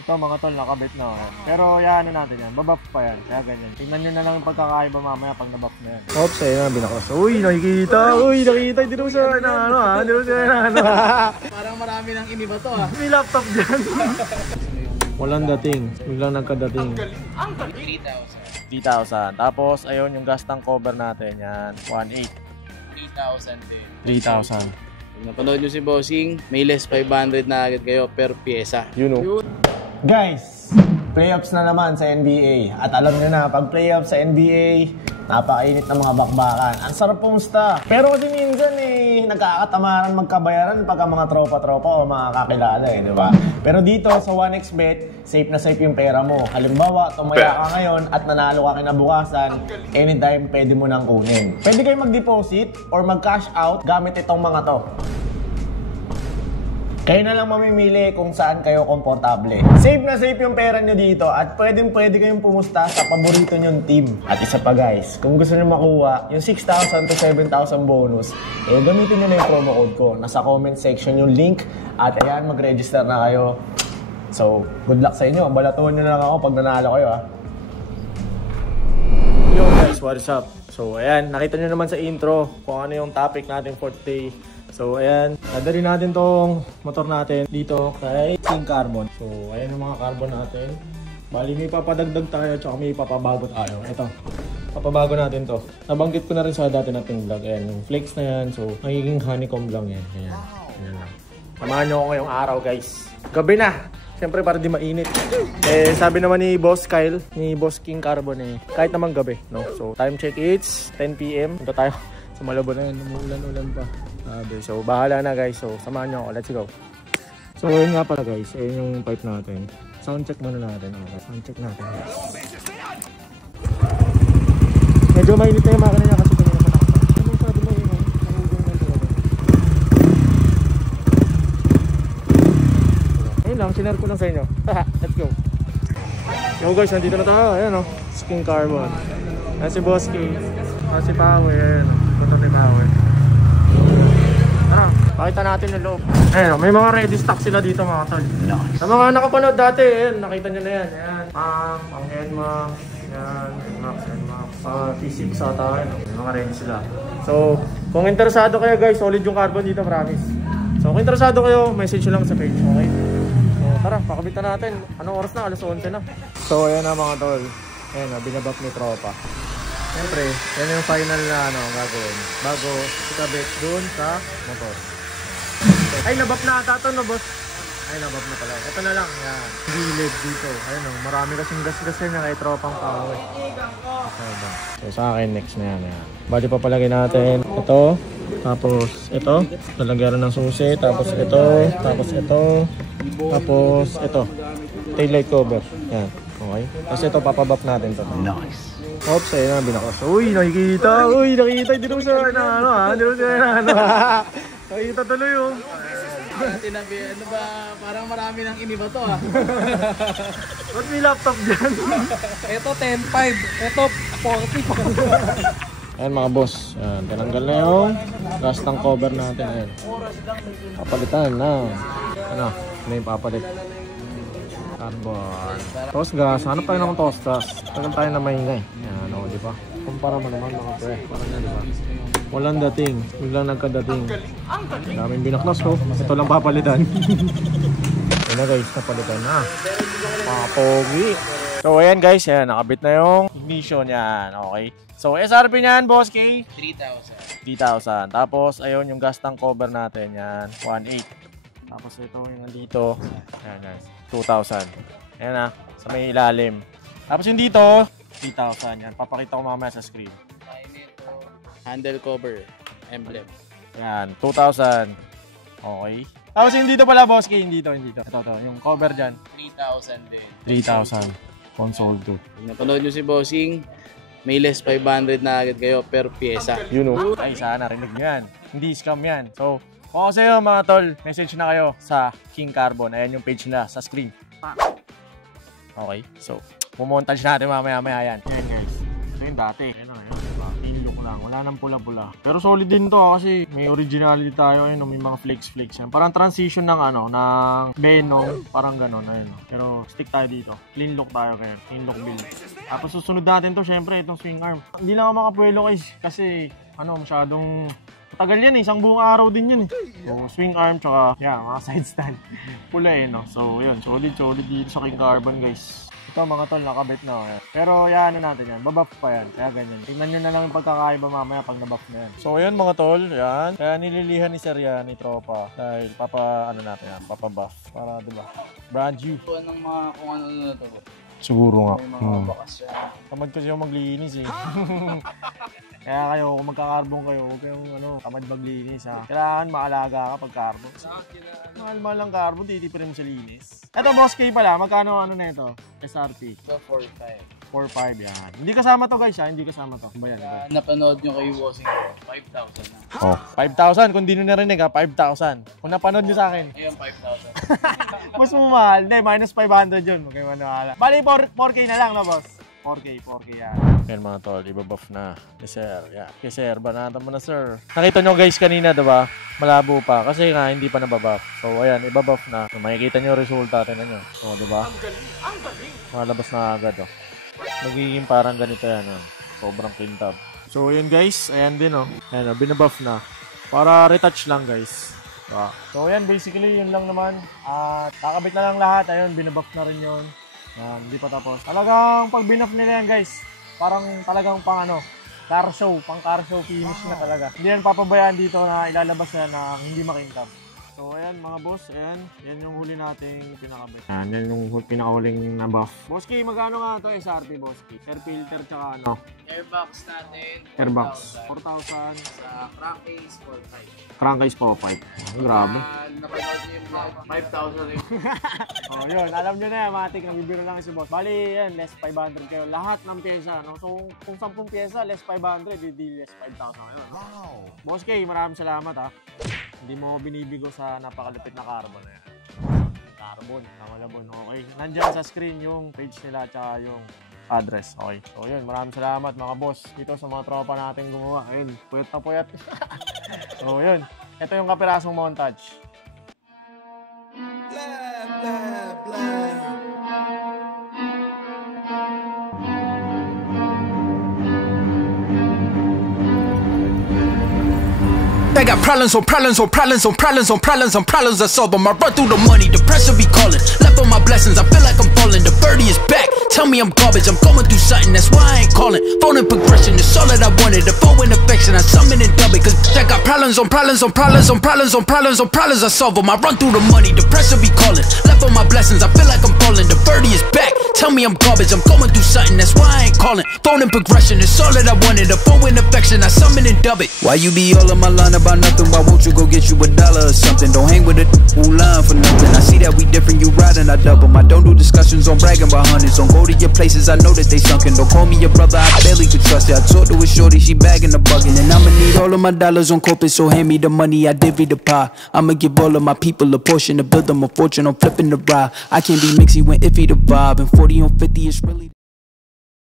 Ito mga tol, nakabit na. Yan. Pero yan natin yan. Babuff pa yan. Kaya ganyan. Tingnan nyo na lang yung pagkakaiba mamaya pag nabuff na yan. Oops, ayun na, binaklas. Uy, nakikita. Uy, nakikita. Hindi naman siya na ano ha. Hindi naman siya na ano ha. Parang marami nang iniba to ha. May laptop dyan. Walang dating. Biglang nagkadating. Ang galing. 3,000. Tapos, ayun yung gas tank cover natin. Yan. 1,800. 3,000 din. 3,000. Kung napanood nyo si Bossing, may less 500 na agad kayo per pyesa. You know. Guys, playoffs na naman sa NBA. At alam nyo na, pag playoffs sa NBA, napakainit ng mga bakbakan. Ang sarap pumusta. Pero kasi minsan nagkakatamaran magkabayaran pagka mga tropa-tropa o mga kakilala di ba? Pero dito sa 1xBet, safe na safe yung pera mo. Halimbawa, tumaya ka ngayon at nanalo ka kinabukasan, anytime pwede mo nang kunin. Pwede kayo mag-deposit or mag-cash out gamit itong mga to. Kayo na lang mamimili kung saan kayo komportable. Safe na safe yung pera nyo dito at pwede kayong pumusta sa paborito nyong team. At isa pa guys, kung gusto nyo makuha yung 6,000 to 7,000 bonus, gamitin nyo na yung promo code ko. Nasa comment section yung link at ayan, mag-register na kayo. So, good luck sa inyo. Balatuhan nyo na lang ako pag nanalo kayo ha. Yo guys, what's up? So ayan, nakita nyo naman sa intro kung ano yung topic natin for today. So ayan, dadali natin tong motor natin dito kay King Carbon. So ayan yung mga carbon natin. Bali may papadagdag tayo tsaka may papabago tayo. Ito, papabago natin to. Nabanggit ko na rin sa dati nating vlog. Ayan, yung flakes na yan. So magiging honeycomb lang yan. Ayan, ayan lang. Samahan nyo ako ngayong araw guys. Gabi na! Siyempre para di mainit. Sabi naman ni Boss Kyle, ni Boss King Carbon kahit naman gabi, no? So time check it's 10 PM. Punta tayo sa Malabo na yan. Umuulan-ulan pa. So bahala na guys. So samahan nyo ako. Let's go. So yun nga pala guys. Ayun yung pipe natin. Sound check muna natin. Okay, sound check natin guys. Medyo mainit na yung makina niya kasi kanina pa nakapag. Ano sabi mo yun? Ayun lang, sinare ko lang sa inyo. Let's go. Yo guys, nandito na tayo. Ayan o, King Carbon. Ayan si Boss King. Ayan si Power. Ayan o, motor ni Power. Tara, pakita natin yung loob. Ayan o, may mga ready stock sila dito mga tol. Sa mga nakapanood dati, ayan, nakita nyo na yan. Ayan, ang NMAX. Ayan, NMAX. P6 ata. Ayan, may mga ready sila. So, kung interesado kayo guys, solid yung carbon dito, promise. So, kung interesado kayo, message nyo lang sa page, okay? Tara, pakabitan natin. Anong oras na? Alas 11 na. So, ayan na mga tol. Ayan na, binabak ni tropa. Siyempre, yan yung final na gagawin. Bago ikabit doon sa motor. Ay, nabap na ata ito, no, boss? Ay, nabap na pala. Ito na lang, yan. Gilid dito. Ayun o, marami kasing gas-gas yan kay tropang Power. So, sa akin, next na yan. Bali papalagay natin ito. Tapos ito, lalagyan ng susi, tapos ito, tapos ito, tapos ito, taillight cover. Yan, okay. Tapos ito, papabap natin ito. Nice. Oops, ayun na, binaklas. Uy, nakikita! Uy, nakikita! Hindi naman siya na ano ha? Hindi naman siya na ano ha? Nakikita tuloy yung. Tinabi, ano ba, parang marami nang iniba to ha. Ba't may laptop dyan? Ito 10.5, ito 40. Ayan mga boss, ayan, tinanggal na yung gas tank cover natin. Ayan. Papalitan na. Ano, may papalit. Carbon. Toast gas, hanap tayo ng toast gas. Tagal tayo na maingay. Ayan, o, di ba? Kumpara mo naman mga pre. Parang yan, di ba? Walang dating, biglang nagkadating. Daming binaklas ko. Ito lang papalitan. Ayan na guys, napalitan na. Papogi. So ayan guys, ayan, nakabit na yung ignition yan. Okay. So SRP niyan, Boss K? 3,000. 3,000. Tapos ayun yung gas tank cover natin yan, 1,800. Tapos ito yung nandito, ayan guys, 2,000. Ayan na, sa may ilalim. Tapos yung dito, 3,000 yan. Papakita ko mamaya sa screen. Handle cover, emblem. Ayan, 2,000. Okay. Tapos yung dito pala, Boss K, hindi to. Ito, yung cover dyan. 3,000 din. 3,000. Console 2. Kung napanood nyo si Bossing, may less 500 na agad kayo per pyesa. You know. Ay, sana narinig nyo yan. Hindi scam yan. So, kung ako sa'yo mga tol, message na kayo sa King Carbon. Ayan yung page nila sa screen. Okay. So, pumontage natin mamaya-maya yan. Ayan guys. Ito yung dati. Ayan, diba? Yung look lang. Wala nang pula-pula. Pero solid din to kasi may originality tayo. Ayun, may mga flakes yan. Parang transition ng ng Venom. Parang ganon. Ayun. Pero stick tayo dito. Clean look tayo kaya. Clean look build. Tapos susunod natin to syempre itong swing arm. Hindi lang ako makapuelo guys kasi masyadong tagal yan eh. Isang buong araw din yan eh. So, swing arm tsaka mga side stand. Pula no. So, yun. Solid dito sa King Carbon guys. Ito mga tol, nakabit na. Pero natin yan. Babuff pa yan. Kaya ganyan. Tingnan nyo na lang yung pagkakaiba mamaya pag nabuff na yan. So, yun mga tol. Yan. Kaya nililihan ni Sir yan, ni Tropa. Dahil natin yan. Papabuff. Para diba? Brand new. Ito ng mga kung ano na to. Siguro nga. May mga bakas siya. Tamad kasi yung maglinis eh. Kaya kayo, kung magka-carbon kayo, huwag kayong tamad maglinis ha. Kailangan maalaga ka pag carbon. Mahal-mahal lang carbon, titipirin mo sa linis. Ito Boss K pala, magkano na ito? SRP? Ito 4.5. 4.5 yan. Hindi kasama to guys ha, hindi kasama to. Ba yan? Napanood nyo kay Bossing ko, 5,000 na. Oh, 5,000. Kung di nyo narinig ha, 5,000. Kung napanood nyo sa akin. Ayun, 5,000. Mas mamahal. Hindi, minus 500 yun. Huwag kayo maniwala. Bali, 4K na lang no boss? 4K yan. Yan mga tol, ibabuff na ni Sir. Yan. Kay Sir, banatan mo na Sir. Nakita nyo guys kanina, diba? Malabo pa. Kasi nga, hindi pa nababuff. So, ayan, ibabuff na. So, makikita nyo resulta. Tinan nyo. So, diba? Ang galing. Malabas na agad, oh. Magiging parang ganito yan, oh. Sobrang kintab. So, yun guys. Ayan din, oh. Ayan, oh. Binabuff na. Para retouch lang, guys. Diba? So, ayan, basically, yun lang naman. At, kakabit na lang lahat. Ayun, binabuff na rin yun. Hindi pa tapos. Talagang pag binuff nila yan guys, parang talagang pang car show, pang car show finish na talaga. Hindi yan papabayaan dito na ilalabas na hindi makintab. So ayan mga boss, ayan. Yan yung huli nating pinakabit. Yan yung pinakahuling na buff. Boss K, magkano nga ito SRP Boss K? Air filter tsaka Airbox natin, 4,000. Airbox, 4,000. Sa crankcase, 4,500. Crankcase po, 5. Grabe. Napanood nyo yung vlog, 5,000 rin. Oh, yun. Alam nyo na yan, matik. Nagbibiro lang si boss. Bali, yan, less 500 kayo. Lahat ng pyesa, no? So, kung 10 pyesa, less 500, hindi less 5,000 kayo. Wow! Boss K, maraming salamat, ha. Hindi mo binibigo sa napakalupit na carbon na yan. Carbon, namalabon. Okay. Nandiyan sa screen yung page nila tsaka yung address. Okay. So, yun. Maraming salamat, mga boss. Dito sa mga tropa natin gumawa. Ayun, puyat na puyat. So, yun. Ito yung kapirasong montage. I got problems on problems on problems on problems on problems on problems I solve them. I run through the money, the pressure be calling. Left on my blessings, I feel like I'm falling. The birdie is back, tell me I'm garbage. I'm going through something, that's why I ain't calling. Phone in progression, it's all that I wanted. The phone in affection, I summon and dub it. Cause I got problems on problems on problems on problems on problems on problems I solve them. I run through the money, the pressure be calling. Left on my blessings, I feel like I'm falling. The birdie is back, tell me I'm garbage. I'm going through something, that's why I ain't calling. Phone in progression, it's all that I wanted. The phone in affection, I summon and dub it. Why you be all on my line about nothing? Why won't you go get you $1 or something? Don't hang with a who lying for nothing. I see that we different, you riding, I double. I don't do discussions on bragging about hundreds. Don't go to your places, I know that they sunken. Don't call me your brother, I barely could trust it. I talked to a shorty, she bagging the bugging. And I'ma need all of my dollars on corporate, so hand me the money, I divvy the pie. I'ma give all of my people a portion to build them a fortune. I'm flipping the ride. I can't be mixy when iffy the vibe. And 40 on 50 is really